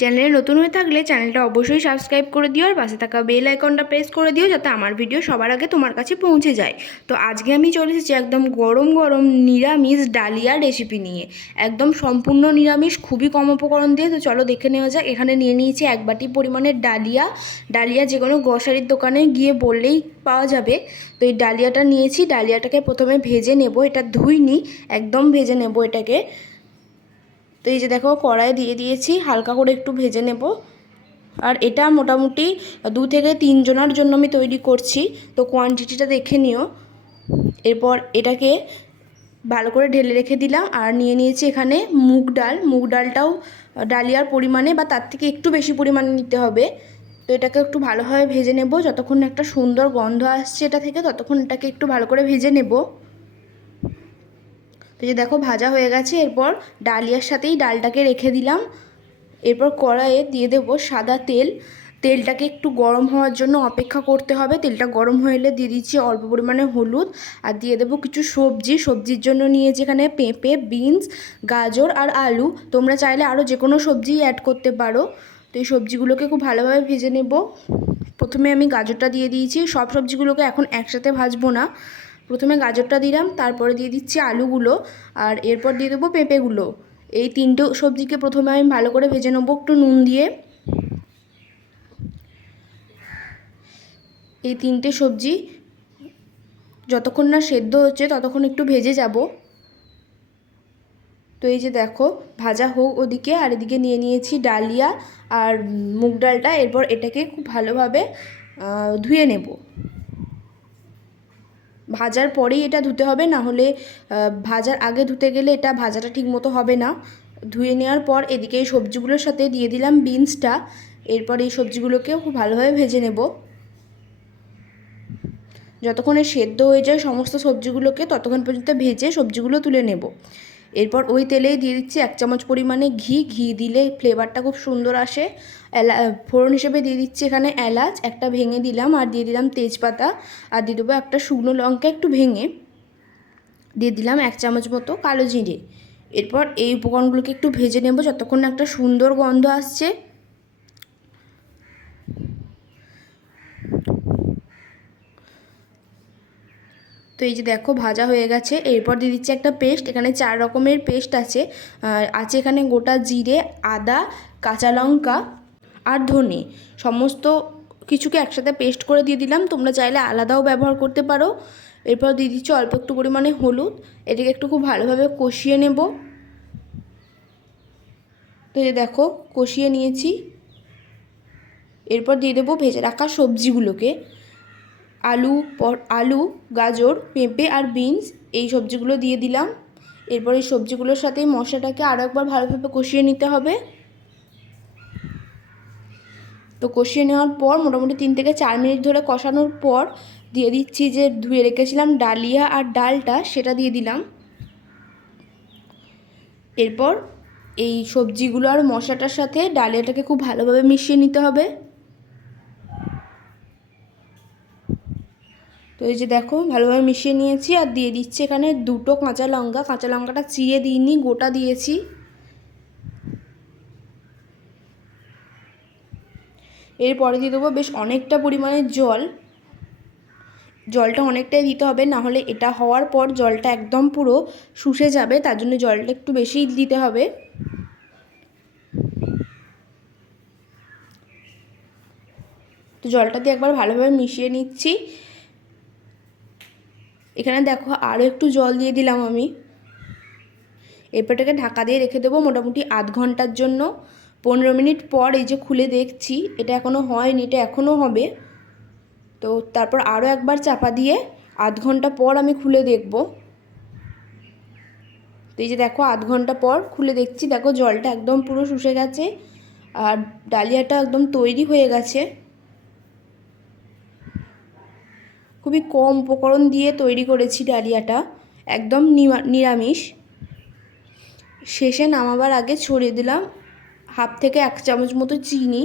চ্যানেলে নতুন হয়ে থাকলে চ্যানেলটা অবশ্যই সাবস্ক্রাইব করে দিও আর পাশে থাকা বেল আইকনটা প্রেস করে দিও যাতে আমার ভিডিও সবার আগে তোমার কাছে পৌঁছে যায়। তো আজকে আমি চলে এসেছি একদম গরম গরম নিরামিষ ডালিয়া রেসিপি নিয়ে। একদম সম্পূর্ণ নিরামিষ, খুবই কম উপকরণ দিয়ে। তো চলো দেখে নেওয়া যাক। এখানে নিয়ে নিয়েছি 1 বাটি পরিমাণের ডালিয়া। ডালিয়া যে কোনো গ্রসারির দোকানে গিয়ে বললেই পাওয়া যাবে। তো এই ডালিয়াটা নিয়েছি, ডালিয়াটাকে প্রথমে ভেজে নেব। এটা ধুইনি, একদম ভেজে নেব এটাকে। তো এই যে দেখো কড়াই দিয়ে দিয়েছি, হালকা করে একটু ভেজে নেব। আর এটা মোটামুটি 2 থেকে 3 জনের জন্য আমি তৈরি করছি, তো কোয়ান্টিটিটা দেখে নিও। এরপর এটাকে ভালো করে ঢেলে রেখে দিলাম। আর নিয়ে নিয়েছি এখানে মুগ ডাল। মুগ ডালটাও ডালিয়ার পরিমাণে বা তার থেকে একটু বেশি পরিমাণে নিতে হবে। তো এটাকে একটু ভালোভাবে ভেজে নেব। যতক্ষণ একটা সুন্দর গন্ধ আসছে এটা থেকে, ততক্ষণ এটাকে একটু ভালো করে ভেজে নেব। তো যে দেখো ভাজা হয়ে গেছে। এরপর ডালিয়ার সাথেই ডালটাকে রেখে দিলাম। এরপর কড়াইয়ে দিয়ে দেবো সাদা তেল। তেলটাকে একটু গরম হওয়ার জন্য অপেক্ষা করতে হবে। তেলটা গরম হয়ে এলে দিয়ে দিচ্ছি অল্প পরিমাণে হলুদ, আর দিয়ে দেবো কিছু সবজি। সবজির জন্য নিয়েছি এখানে পেঁপে, বিনস, গাজর আর আলু। তোমরা চাইলে আরও যে কোনো সবজি অ্যাড করতে পারো। তো এই সবজিগুলোকে খুব ভালোভাবে ভেজে নেব। প্রথমে আমি গাজরটা দিয়ে দিয়েছি। সব সবজিগুলোকে এখন একসাথে ভাজবো না, প্রথমে গাজরটা দিলাম, তারপরে দিয়ে দিচ্ছি আলুগুলো, আর এরপর দিয়ে দেবো পেঁপেগুলো। এই 3টে সবজিকে প্রথমে আমি ভালো করে ভেজে নেবো একটু নুন দিয়ে। এই 3টে সবজি যতক্ষণ না সেদ্ধ হচ্ছে ততক্ষণ একটু ভেজে যাব। তো এই যে দেখো ভাজা হোক ওদিকে, আর এদিকে নিয়ে নিয়েছি ডালিয়া আর মুগ ডালটা। এরপর এটাকে খুব ভালোভাবে ধুয়ে নেব। ভাজার পরেই এটা ধুতে হবে, না হলে ভাজার আগে ধুতে গেলে এটা ভাজাটা ঠিক মতো হবে না। ধুয়ে নেওয়ার পর এদিকে এই সবজিগুলোর সাথে দিয়ে দিলাম বিনসটা। এরপর এই সবজিগুলোকেও খুব ভালোভাবে ভেজে নেব। যতক্ষণে সেদ্ধ হয়ে যায় সমস্ত সবজিগুলোকে, ততক্ষণ পর্যন্ত ভেজে সবজিগুলো তুলে নেব। এরপর ওই তেলেই দিয়ে দিচ্ছি 1 চামচ পরিমাণে ঘি। ঘি দিলে ফ্লেভারটা খুব সুন্দর আসে। ফোড়ন হিসেবে দিয়ে দিচ্ছি এখানে এলাচ একটা ভেঙে দিলাম, আর দিয়ে দিলাম তেজপাতা, আর দিয়ে দেবো একটা শুকনো লঙ্কা একটু ভেঙে। দিয়ে দিলাম 1 চামচ মতো কালো জিরে। এরপর এই উপকরণগুলোকে একটু ভেজে নেব যতক্ষণ না একটা সুন্দর গন্ধ আসছে। তো এই যে দেখো ভাজা হয়ে গেছে। এরপর দিয়ে দিচ্ছি একটা পেস্ট। এখানে 4 রকমের পেস্ট আছে। আছে এখানে গোটা জিরে, আদা, কাঁচা লঙ্কা আর ধনে। সমস্ত কিছুকে একসাথে পেস্ট করে দিয়ে দিলাম। তোমরা চাইলে আলাদাও ব্যবহার করতে পারো। এরপর দিয়ে দিচ্ছি অল্প একটু পরিমাণে হলুদ। এটাকে একটু খুব ভালোভাবে কষিয়ে নেব। তো এই দেখো কষিয়ে নিয়েছি। এরপর দিয়ে দেবো ভেজে রাখা সবজিগুলোকে। আলু, গাজর, পেঁপে আর বিনস, এই সবজিগুলো দিয়ে দিলাম। এরপর এই সবজিগুলোর সাথে মশলাটাকে আরও একবার ভালোভাবে কষিয়ে নিতে হবে। তো কষিয়ে নেওয়ার পর মোটামুটি 3 থেকে 4 মিনিট ধরে কষানোর পর দিয়ে দিচ্ছি যে ধুয়ে রেখেছিলাম ডালিয়া আর ডালটা, সেটা দিয়ে দিলাম। এরপর এই সবজিগুলো আর মশলাটার সাথে ডালিয়াটাকে খুব ভালোভাবে মিশিয়ে নিতে হবে। তো এই যে দেখো ভালোভাবে মিশিয়ে নিয়েছি। আর দিয়ে দিচ্ছি এখানে 2টো কাঁচা লঙ্কা। কাঁচা লঙ্কাটা চিড়ে দিইনি, গোটা দিয়েছি। এরপরে দিয়ে দেবো বেশ অনেকটা পরিমাণে জল। জলটা অনেকটাই দিতে হবে, না হলে এটা হওয়ার পর জলটা একদম পুরো শুষে যাবে, তার জন্য জলটা একটু বেশিই দিতে হবে। তো জলটা দিয়ে একবার ভালোভাবে মিশিয়ে নিচ্ছি। এখানে দেখো আরও একটু জল দিয়ে দিলাম আমি। এরপরটাকে ঢাকা দিয়ে রেখে দেবো মোটামুটি আধ ঘন্টার জন্য। 15 মিনিট পর এই যে খুলে দেখছি, এটা এখনও হয়নি, এটা এখনও হবে। তো তারপর আরও একবার চাপা দিয়ে আধ ঘন্টা পর আমি খুলে দেখব। তো এই যে দেখো আধ ঘন্টা পর খুলে দেখছি, দেখো জলটা একদম পুরো শুষে গেছে আর ডালিয়াটা একদম তৈরি হয়ে গেছে। খুবই কম উপকরণ দিয়ে তৈরি করেছি ডালিয়াটা, একদম নিরামিষ। শেষে নামাবার আগে ছড়িয়ে দিলাম 1/2 থেকে 1 চামচ মতো চিনি।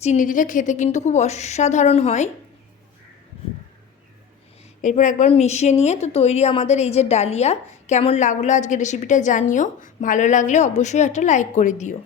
চিনি দিলে খেতে কিন্তু খুব অসাধারণ হয়। এরপর একবার মিশিয়ে নিয়ে তো তৈরি আমাদের এই যে ডালিয়া। কেমন লাগলো আজকে রেসিপিটা জানিও, ভালো লাগলে অবশ্যই একটা লাইক করে দিও।